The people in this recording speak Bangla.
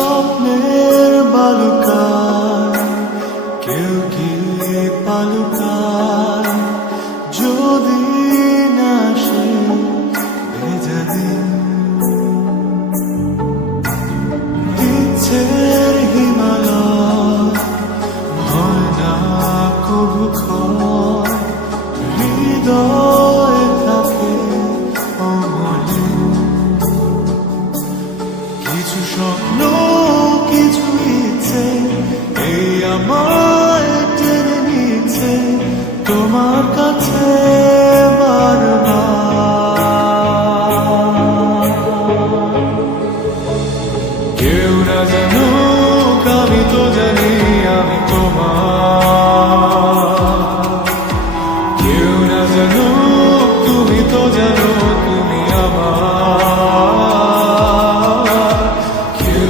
স্বপ্নের বালুকায় কেউ কি পালুকায় যদি না সে ভেজা দিন ইচ্ছের হিমালয় হয় না কবু ক্ষয় হৃদয় থাকে অমলিন কিছু স্বপ্ন কিছু ইচ্ছে এই আমায় টেনে নিচ্ছে তোমার কাছে বারবার কেউ না যেন